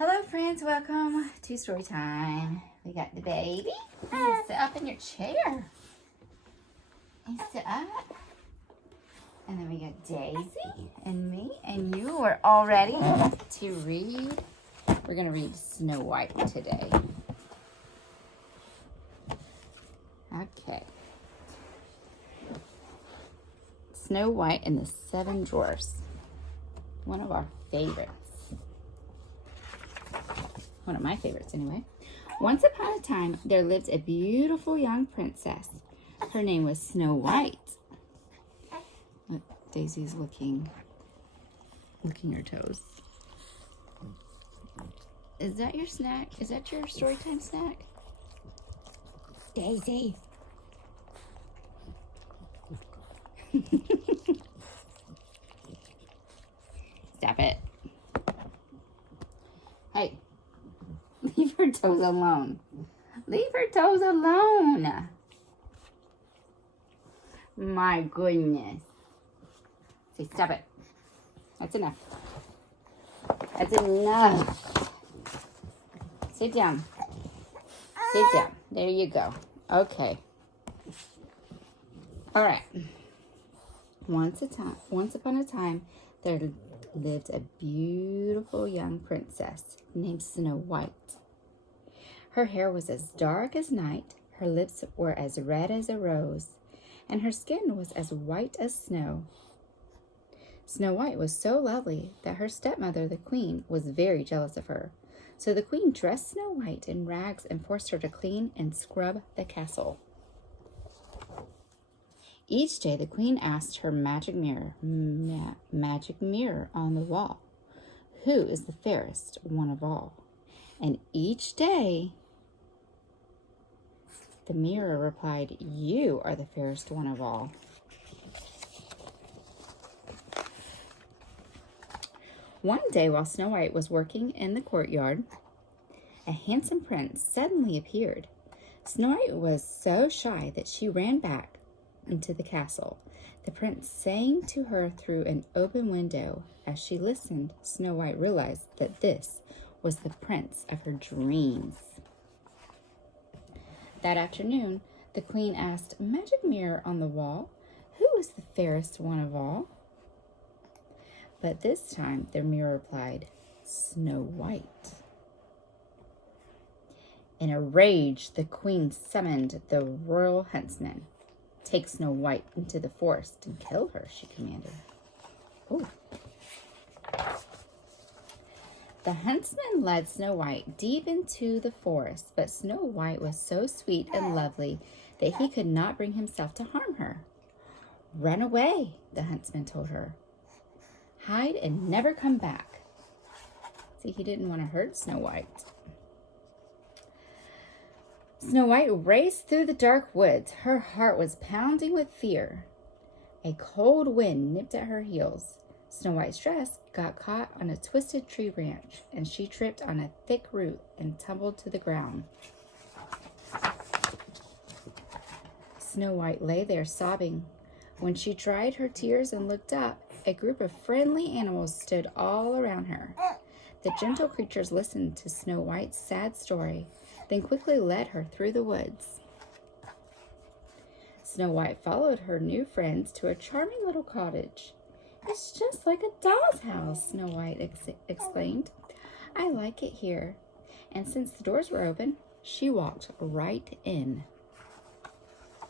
Hello friends, welcome to story time. We got the baby. You sit up in your chair. You sit up. And then we got Daisy and me, and you are all ready to read. We're going to read Snow White today. Okay. Snow White and the Seven Dwarfs. One of our favorites. One of my favorites anyway. Once upon a time, there lived a beautiful young princess. Her name was Snow White. Look, Daisy's licking her toes. Is that your snack? Is that your story time snack? Daisy. Stop it. Hey. Leave her toes alone. Leave her toes alone. My goodness. Say, stop it. That's enough. That's enough. Sit down. Sit down. There you go. Okay. All right. Once upon a time, there lived a beautiful young princess named Snow White. Her hair was as dark as night, her lips were as red as a rose, and her skin was as white as snow. Snow White was so lovely that her stepmother, the queen, was very jealous of her. So the queen dressed Snow White in rags and forced her to clean and scrub the castle. Each day the queen asked her magic mirror on the wall, "Who is the fairest one of all?" And each day the mirror replied, "You are the fairest one of all." One day while Snow White was working in the courtyard, a handsome prince suddenly appeared. Snow White was so shy that she ran back into the castle. The prince sang to her through an open window. As she listened, Snow White realized that this was the prince of her dreams. That afternoon, the queen asked, "Magic mirror on the wall, who is the fairest one of all?" But this time, the mirror replied, "Snow White." In a rage, the queen summoned the royal huntsman. "Take Snow White into the forest and kill her," she commanded. Ooh. The huntsman led Snow White deep into the forest, but Snow White was so sweet and lovely that he could not bring himself to harm her. "Run away," the huntsman told her. "Hide and never come back." See, he didn't want to hurt Snow White. Snow White raced through the dark woods. Her heart was pounding with fear. A cold wind nipped at her heels. Snow White's dress got caught on a twisted tree branch, and she tripped on a thick root and tumbled to the ground. Snow White lay there sobbing. When she dried her tears and looked up, a group of friendly animals stood all around her. The gentle creatures listened to Snow White's sad story, then quickly led her through the woods. Snow White followed her new friends to a charming little cottage. "It's just like a doll's house," Snow White exclaimed. "I like it here." And since the doors were open, she walked right in.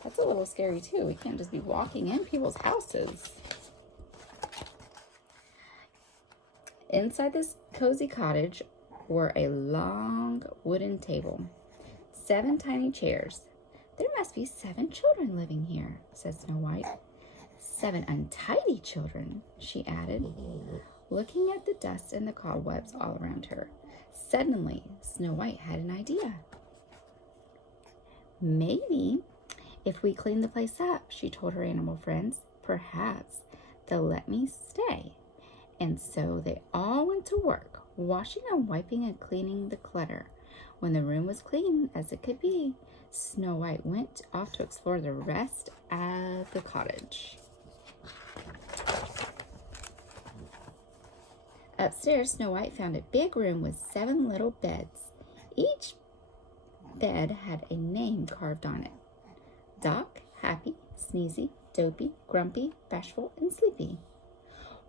That's a little scary too. We can't just be walking in people's houses. Inside this cozy cottage were a long wooden table, 7 tiny chairs. "There must be 7 children living here," said Snow White. "7 untidy children," she added, looking at the dust and the cobwebs all around her. Suddenly, Snow White had an idea. "Maybe if we clean the place up," she told her animal friends, "perhaps they'll let me stay." And so they all went to work, washing and wiping and cleaning the clutter. When the room was clean as it could be, Snow White went off to explore the rest of the cottage. Upstairs, Snow White found a big room with 7 little beds. Each bed had a name carved on it: Doc, Happy, Sneezy, Dopey, Grumpy, Bashful, and Sleepy.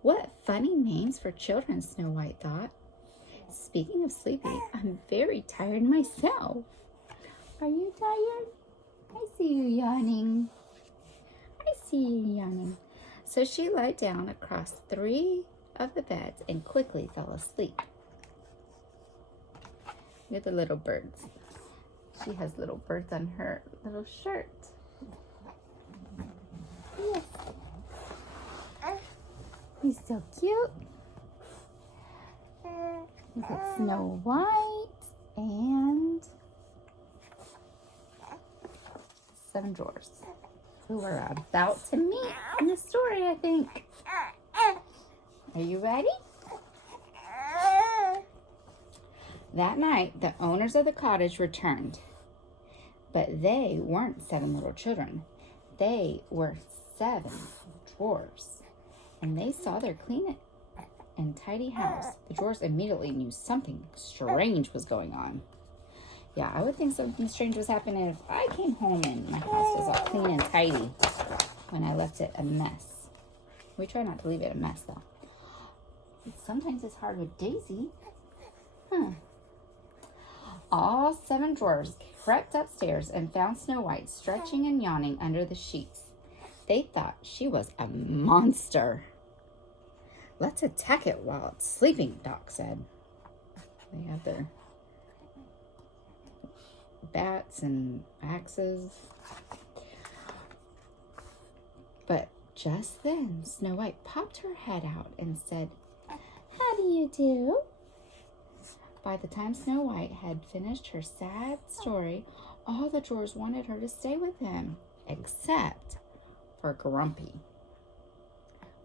What funny names for children, Snow White thought. Speaking of Sleepy, I'm very tired myself. Are you tired? I see you yawning. I see you yawning. So she lay down across 3 of the beds and quickly fell asleep. Look at the little birds. She has little birds on her little shirt. Yes. He's so cute. Look at Snow White and 7 dwarfs who are about to meet in the story, I think. Are you ready? That night, the owners of the cottage returned. But they weren't 7 little children. They were 7 dwarfs. And they saw their clean and tidy house. The dwarfs immediately knew something strange was going on. Yeah, I would think something strange was happening if I came home and my house was all clean and tidy when I left it a mess. We try not to leave it a mess, though. But sometimes it's hard with Daisy. All 7 dwarfs crept upstairs and found Snow White stretching and yawning under the sheets. They thought she was a monster. Let's attack it while it's sleeping, Doc said. They had their bats and axes. But just then, Snow White popped her head out and said, "How do you do?" By the time Snow White had finished her sad story, all the dwarves wanted her to stay with him, except for Grumpy.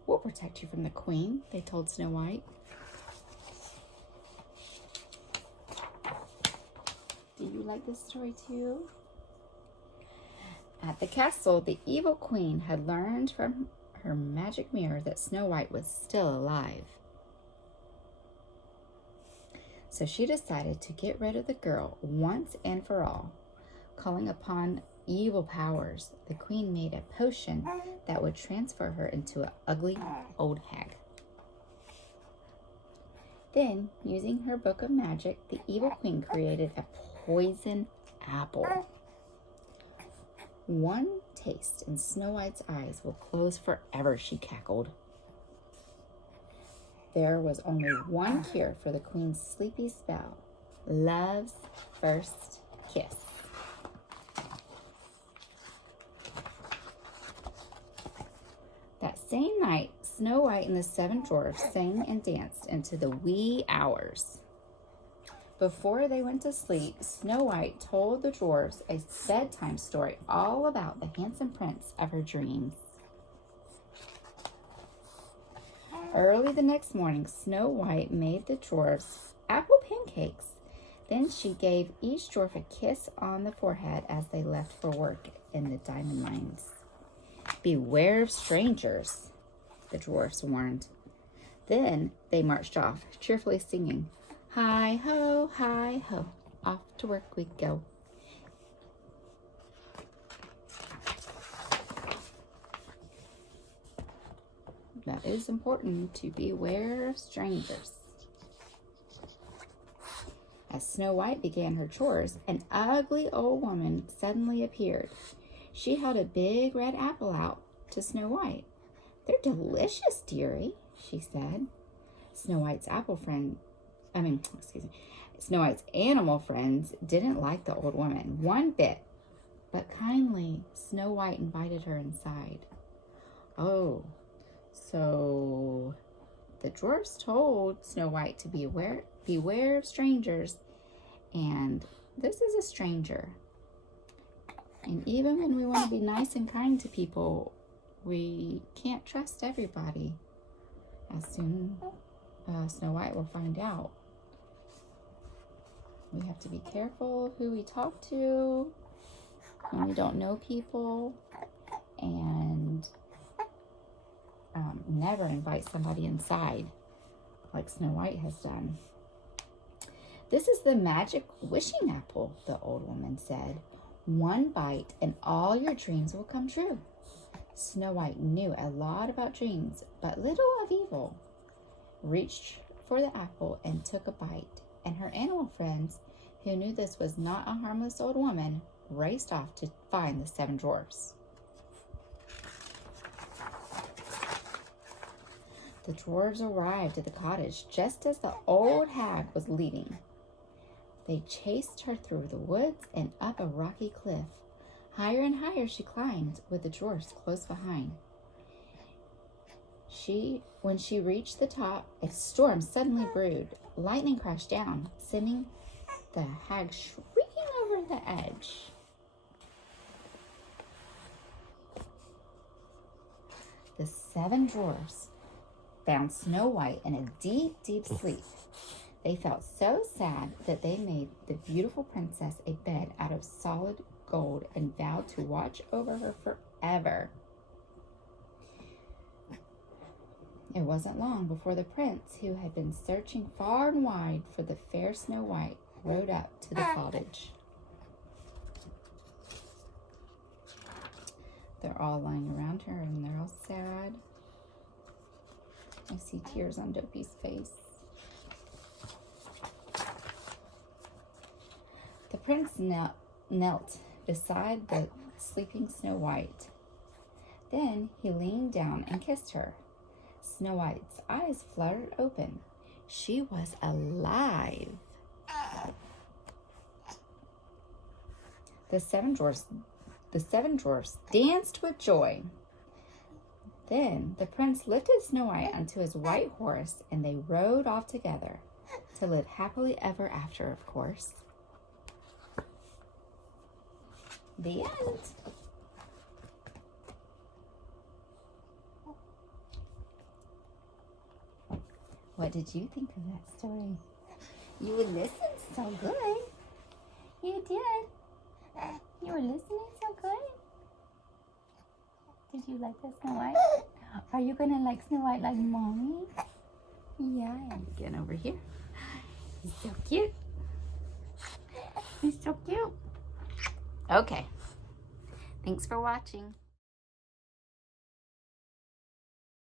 "We'll protect you from the queen," they told Snow White. Do you like this story too? At the castle, the evil queen had learned from her magic mirror that Snow White was still alive. So she decided to get rid of the girl once and for all. Calling upon evil powers, the queen made a potion that would transfer her into an ugly old hag. Then, using her book of magic, the evil queen created a poison apple. "One taste and Snow White's eyes will close forever," she cackled. There was only one cure for the queen's sleepy spell: love's first kiss. That same night, Snow White and the 7 dwarfs sang and danced into the wee hours. Before they went to sleep, Snow White told the dwarfs a bedtime story all about the handsome prince of her dreams. Early the next morning, Snow White made the dwarfs apple pancakes. Then she gave each dwarf a kiss on the forehead as they left for work in the diamond mines. "Beware of strangers," the dwarfs warned. Then they marched off, cheerfully singing, "Hi ho, off to work we go." That is important, to beware of strangers. As Snow White began her chores, an ugly old woman suddenly appeared. She held a big red apple out to Snow White. "They're delicious, dearie," she said. Snow White's animal friends didn't like the old woman one bit, but kindly Snow White invited her inside. Oh, so the dwarfs told Snow White to beware of strangers, and this is a stranger. And even when we want to be nice and kind to people, we can't trust everybody. As soon Snow White will find out. We have to be careful who we talk to when we don't know people, and never invite somebody inside. like Snow White has done. "This is the magic wishing apple," the old woman said. "One bite and all your dreams will come true." Snow White knew a lot about dreams, but little of evil. Reached for the apple and took a bite, and her animal friends, who knew this was not a harmless old woman, raced off to find the 7 dwarfs. The dwarves arrived at the cottage just as the old hag was leaving. They chased her through the woods and up a rocky cliff. Higher and higher she climbed, with the dwarfs close behind. When she reached the top, a storm suddenly brewed. Lightning crashed down, sending the hag shrieking over the edge. The 7 dwarfs found Snow White in a deep, deep sleep. They felt so sad that they made the beautiful princess a bed out of solid gold and vowed to watch over her forever. It wasn't long before the prince, who had been searching far and wide for the fair Snow White, rode up to the cottage. They're all lying around her and they're all sad. I see tears on Dopey's face. The prince knelt beside the sleeping Snow White. Then he leaned down and kissed her. Snow White's eyes fluttered open. She was alive. The seven dwarfs danced with joy. Then the prince lifted Snow White onto his white horse, and they rode off together to live happily ever after, of course. The end. What did you think of that story? You would listen so good. You did. You were listening so good. Did you like that Snow White? Are you gonna like Snow White like Mommy? Yeah, again over here. He's so cute. He's so cute. Okay. Thanks for watching.